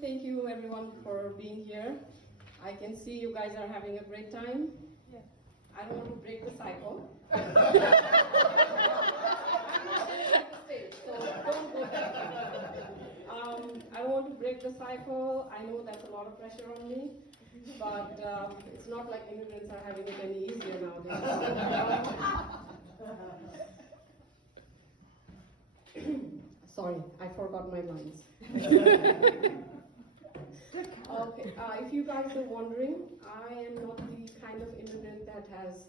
Thank you everyone for being here. I can see you guys are having a great time. Yeah. I don't want to break the cycle. So don't go there. I don't want to break the cycle. I know that's a lot of pressure on me, but it's not like immigrants are having it any easier nowadays. Sorry, I forgot my lines. Okay, if you guys are wondering, I am not the kind of immigrant that has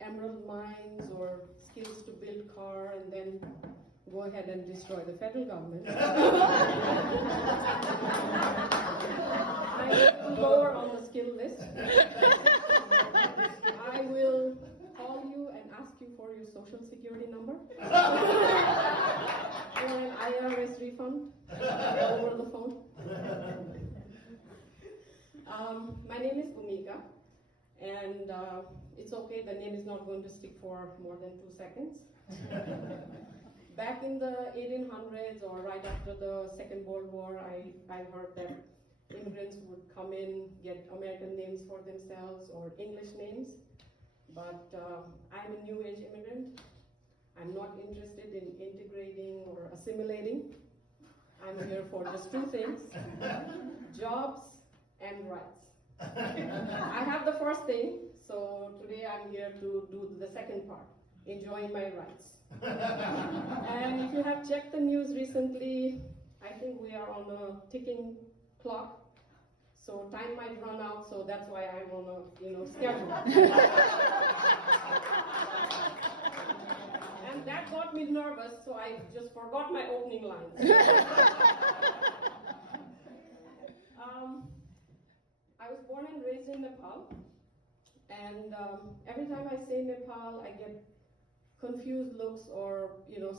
emerald mines or skills to build car and then go ahead and destroy the federal government. I'm lower on the skill list. I will call you and ask you for your social security number or an IRS refund over the phone. My name is Bhumika, and it's okay, the name is not going to stick for more than 2 seconds. Back in the 1800s or right after the Second World War, I heard that immigrants would come in, get American names for themselves or English names, but I'm a new age immigrant. I'm not interested in integrating or assimilating. I'm here for just 2 things, jobs and rights. I have the first thing, so today I'm here to do the second part, enjoying my rights. And if you have checked the news recently, I think we are on a ticking clock, so time might run out, so that's why I'm on a schedule. And that got me nervous, so I just forgot my opening lines. I was born and raised in Nepal, and every time I say Nepal, I get confused looks, or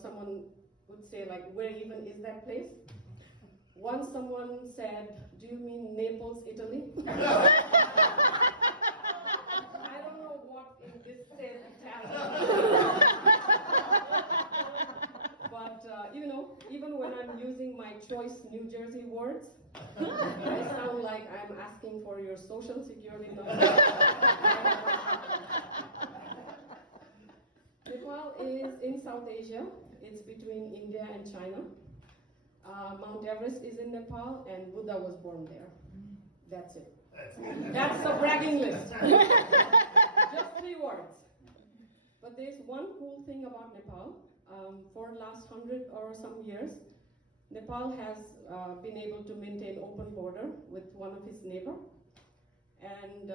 someone would say like, where even is that place? Once someone said, do you mean Naples, Italy? I don't know what in this says Italian. But even when I'm using my choice New Jersey words, I sound like I'm asking for your social security number. Nepal is in South Asia. It's between India and China. Mount Everest is in Nepal, and Buddha was born there. That's it. That's the bragging list. Just 3 words. But there's one cool thing about Nepal. For the last 100 or some years, Nepal has been able to maintain open border with one of its neighbor. And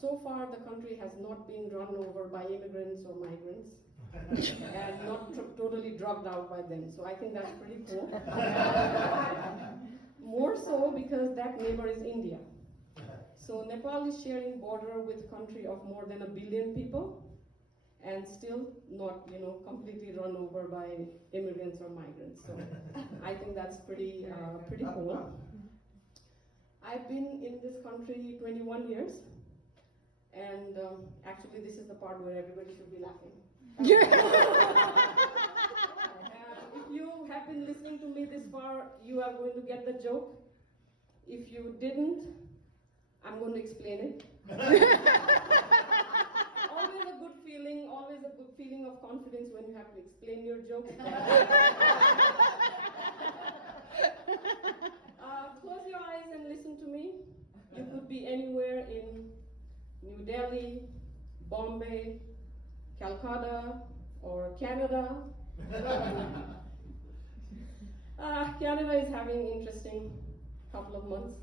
so far the country has not been run over by immigrants or migrants and not totally drugged out by them. So I think that's pretty cool. More so because that neighbor is India. So Nepal is sharing border with a country of more than 1 billion people, and still not, completely run over by immigrants or migrants. So I think that's pretty cool. I've been in this country 21 years, and actually this is the part where everybody should be laughing. If you have been listening to me this far, you are going to get the joke. If you didn't, I'm going to explain it. Always a good feeling of confidence when you have to explain your joke. Close your eyes and listen to me. You could be anywhere in New Delhi, Bombay, Calcutta, or Canada. Canada is having an interesting couple of months.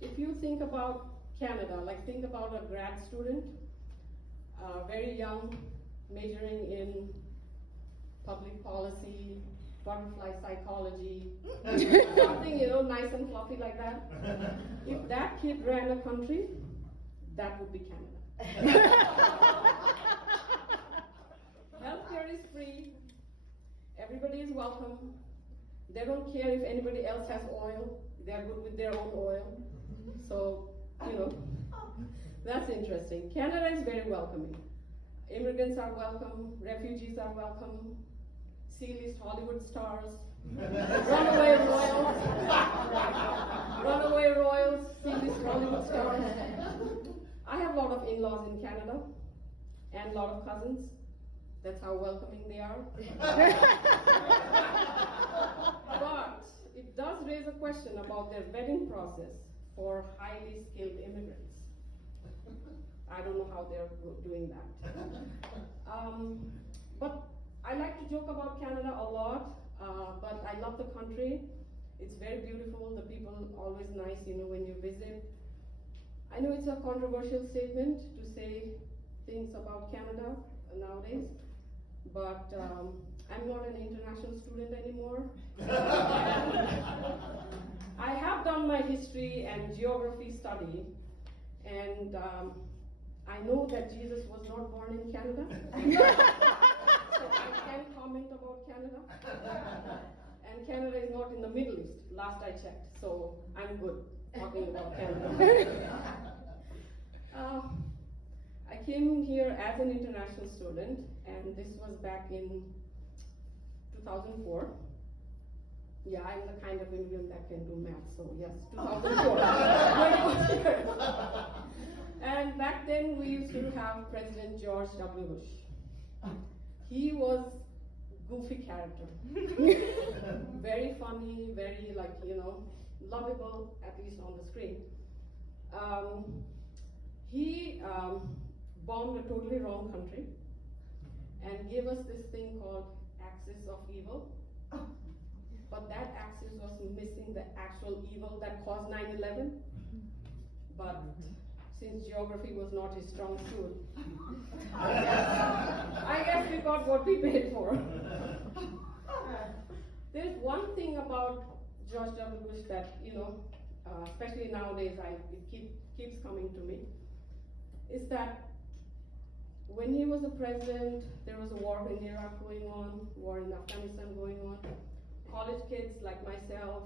If you think about Canada, think about a grad student, very young, majoring in public policy, butterfly psychology, something nice and fluffy like that. If that kid ran a country, that would be Canada. Healthcare is free. Everybody is welcome. They don't care if anybody else has oil. They're good with their own oil. So, that's interesting. Canada is very welcoming. Immigrants are welcome. Refugees are welcome. C-list Hollywood stars. Runaway royals. in-laws in Canada and a lot of cousins. That's how welcoming they are. But it does raise a question about their vetting process for highly skilled immigrants. I don't know how they're doing that. But I like to joke about Canada a lot, but I love the country. It's very beautiful. The people always nice, when you visit. I know it's a controversial statement to say things about Canada nowadays, but I'm not an international student anymore. I have done my history and geography study, and I know that Jesus was not born in Canada. So I can comment about Canada. And Canada is not in the Middle East, last I checked, so I'm good talking about Canada. I came here as an international student, and this was back in 2004. Yeah, I'm the kind of immigrant that can do math, so yes, 2004. Very good year. And back then we used to have President George W. Bush. He was goofy character. Very funny, very lovable, at least on the screen. He bombed a totally wrong country and gave us this thing called axis of evil. But that axis was missing the actual evil that caused 9/11. But since geography was not his strong suit, I guess we got what we paid for. There's one thing about George W. Bush that, especially nowadays, it keeps coming to me, is that when he was a president, there was a war in Iraq going on, war in Afghanistan going on. College kids like myself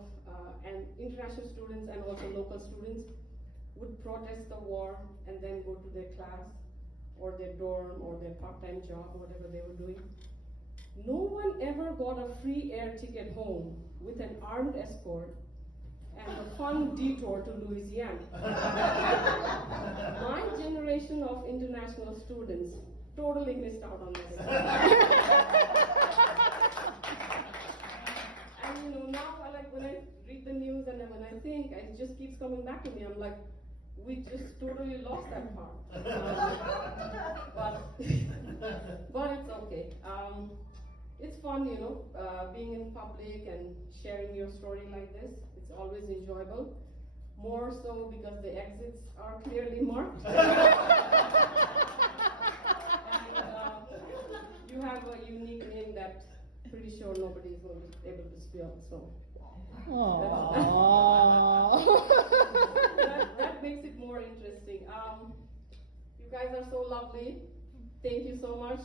and international students and also local students would protest the war and then go to their class or their dorm or their part-time job, whatever they were doing. No one ever got a free air ticket home with an armed escort and a fun detour to Louisiana. My generation of international students totally missed out on this. And now when I read the news and when I think, it just keeps coming back to me. I'm like, we just totally lost that part. But it's okay. It's fun, being in public and sharing your story like this. It's always enjoyable. More so because the exits are clearly marked. And you have a unique name that pretty sure nobody is going to be able to spell. So that makes it more interesting. You guys are so lovely. Thank you so much.